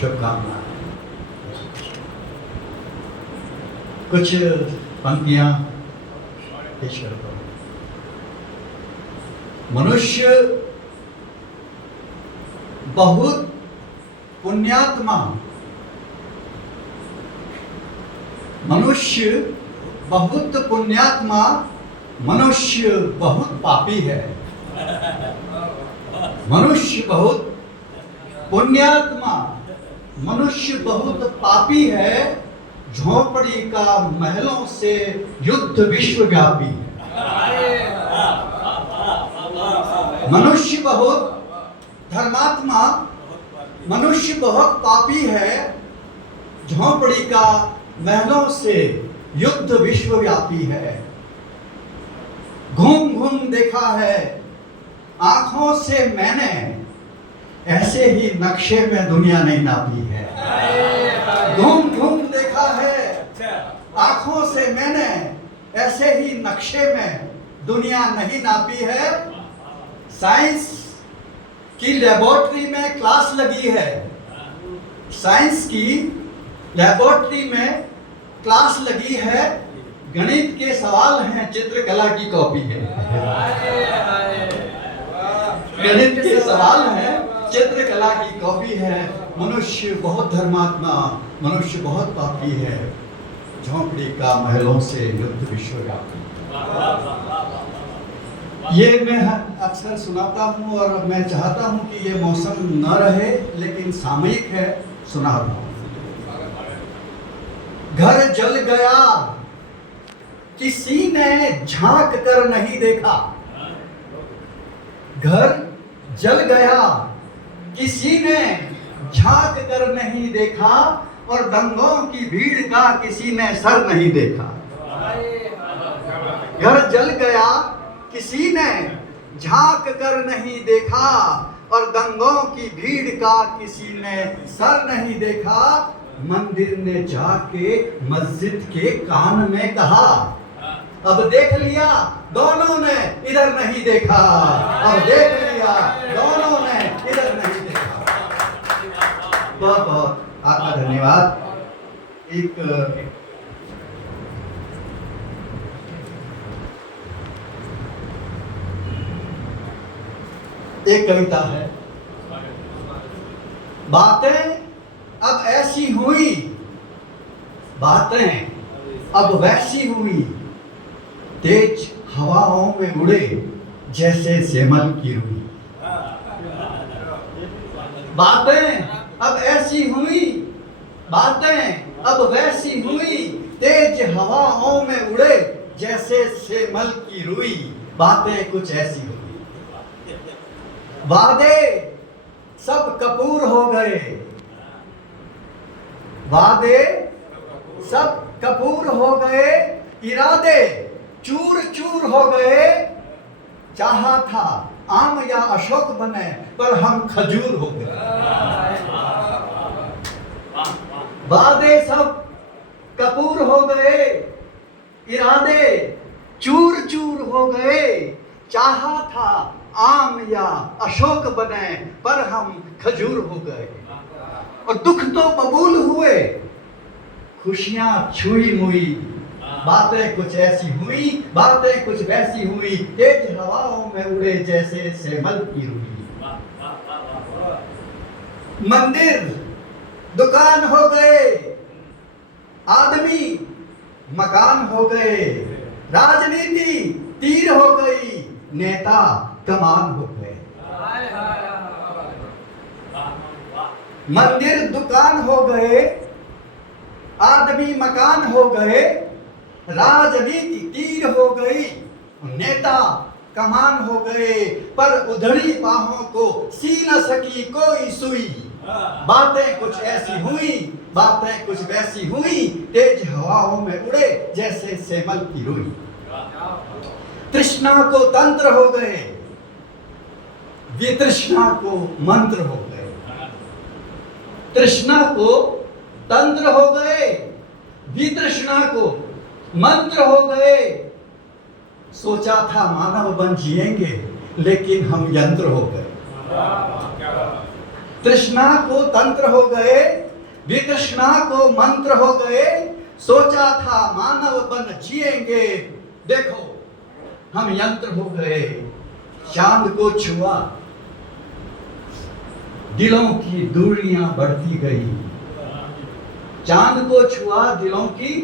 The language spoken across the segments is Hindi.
शुभकामनाएं। कुछ पंक्तियां पेश करता हूं। मनुष्य बहुत पुण्यात्मा, मनुष्य बहुत पुण्यात्मा, मनुष्य बहुत पापी है। मनुष्य बहुत पुण्यात्मा, मनुष्य बहुत पापी है। झोंपड़ी का महलों से युद्ध विश्वव्यापी है। मनुष्य बहुत धर्मात्मा, मनुष्य बहुत पापी है। झोंपड़ी का महलों से युद्ध विश्वव्यापी है। घूम घूम देखा है आंखों से मैंने, ऐसे ही नक्शे में दुनिया नहीं नापी है। घूम घूम देखा है आंखों से मैंने, ऐसे ही नक्शे में दुनिया नहीं नापी है। साइंस की लेबोरेटरी में क्लास लगी है, साइंस की लेबोरेटरी में क्लास लगी है। गणित के सवाल हैं, चित्रकला की कॉपी है। गणित के सवाल हैं, चित्रकला की कॉपी है। मनुष्य बहुत धर्मात्मा, मनुष्य बहुत पापी है। झोंपड़ी का महलों से युद्ध विश्वव्यापी। ये मैं अक्सर सुनाता हूँ और मैं चाहता हूँ कि ये मौसम न रहे, लेकिन सामयिक है, सुना रहा हूँ। घर जल गया किसी ने झांक कर नहीं देखा। घर जल गया किसी ने झांक कर नहीं देखा, और दंगों की भीड़ का किसी ने सर नहीं देखा। घर जल गया किसी ने झांक कर नहीं देखा, और दंगों की भीड़ का किसी ने सर नहीं देखा। मंदिर ने जाके मस्जिद के कान में कहा, अब देख लिया दोनों ने इधर नहीं देखा। अब देख लिया दोनों ने इधर नहीं देखा। बहुत बहुत आपका धन्यवाद। एक कविता है। बातें अब ऐसी हुई, बातें अब वैसी हुई, तेज हवाओं में उड़े जैसे सेमल की रुई। बातें अब ऐसी हुई, बातें अब वैसी हुई, तेज हवाओं में उड़े जैसे सेमल की रुई। बातें कुछ ऐसी हुई। वादे सब कपूर हो गए, वादे सब कपूर हो गए, इरादे चूर चूर हो गए। चाहा था आम या अशोक बने, पर हम खजूर हो गए। वादे सब कपूर हो गए, इरादे चूर चूर हो गए। चाहा था आम या अशोक बने, पर हम खजूर हो गए। और दुख तो कबूल हुए, खुशियां छुई मुई। बातें कुछ ऐसी हुई, बातें कुछ वैसी हुई, तेज हवाओं में उड़े जैसे सेमल की रुई। मंदिर दुकान हो गए, आदमी मकान हो गए। राजनीति तीर हो गई, नेता कमान हो गए। मंदिर दुकान हो गए, आदमी मकान हो गए। राजनीति तीर हो गई, नेता कमान हो गए। पर उधड़ी बाहों को सी न सकी कोई सुई। बातें कुछ ऐसी हुई, बातें कुछ वैसी हुई, तेज हवाओं में उड़े जैसे सेमल की रुई। तृष्णा को तंत्र हो गए, वितृष्णा को मंत्र हो गए। तृष्णा को तंत्र हो गए, वितृष्णा को मंत्र हो गए। सोचा था मानव बन जिएंगे, लेकिन हम यंत्र हो गए। तृष्णा को तंत्र हो गए, वितृष्णा को मंत्र हो गए। सोचा था मानव बन जिएंगे, देखो हम यंत्र हो गए। चांद को छुआ, दिलों की दूरियां बढ़ती गई। चांद को छुआ, दिलों की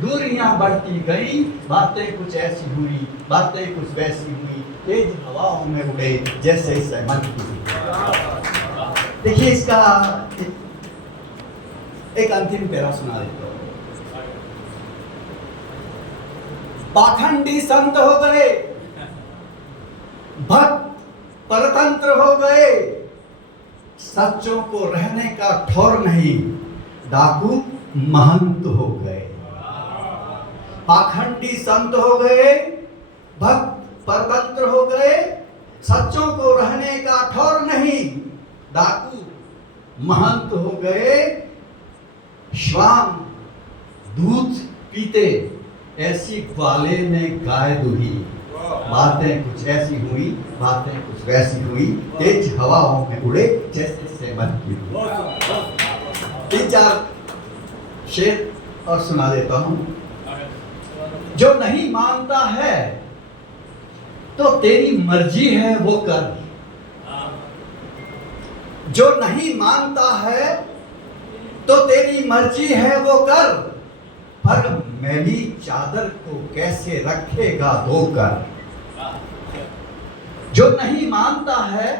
दूरियां बढ़ती गई। बातें कुछ ऐसी हुई, बातें कुछ वैसी हुई, तेज हवाओं में उड़े जैसे सहमत की। देखिए इसका एक अंतिम पैरा सुना देता हूं। पाखंडी संत हो गए, भक्त परतंत्र हो गए। सच्चों को रहने का ठौर नहीं, डाकू महंत हो गए। पाखंडी संत हो गए, भक्त परतंत्र हो गए। सच्चों को रहने का ठौर नहीं, डाकू महंत हो गए। श्वान दूध पीते, ऐसी ग्वाले ने गाय दुही। बातें कुछ ऐसी हुई, बातें कुछ वैसी हुई, तेज हवाओं में उड़े जैसे सेमन की। तीन चार शेर और सुना देता हूं। जो नहीं मानता है तो तेरी मर्जी है वो कर। जो नहीं मानता है तो तेरी मर्जी है वो कर, पर मैली चादर को कैसे रखेगा धोकर। जो नहीं मानता है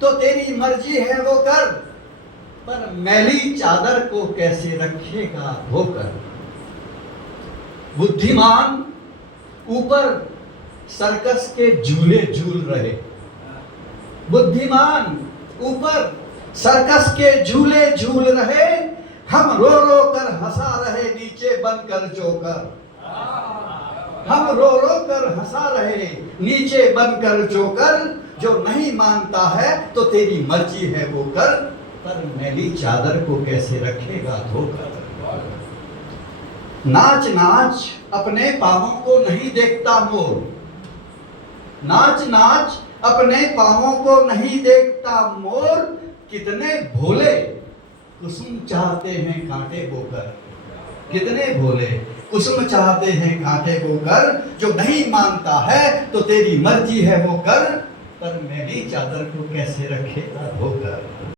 तो तेरी मर्जी है वो कर, पर मैली चादर को कैसे रखेगा धोकर। बुद्धिमान ऊपर सर्कस के झूले झूल रहे। बुद्धिमान ऊपर सर्कस के झूले झूल रहे। हम रो रो कर हंसा रहे नीचे बनकर जोकर। हम रो रो कर हंसा रहे नीचे बनकर जोकर। जो नहीं मानता है तो तेरी मर्जी है वो कर, पर मैली चादर को कैसे रखेगा धोकर। नाच नाच अपने पांवों को नहीं देखता मोर। नाच नाच अपने पांवों को नहीं देखता मोर। कितने भोले कुसुम चाहते हैं कांटे बोकर। कितने भोले कुसुम चाहते हैं कांटे बोकर। जो नहीं मानता है तो तेरी मर्जी है वो कर, पर मैली चादर को कैसे रखेगा धोकर।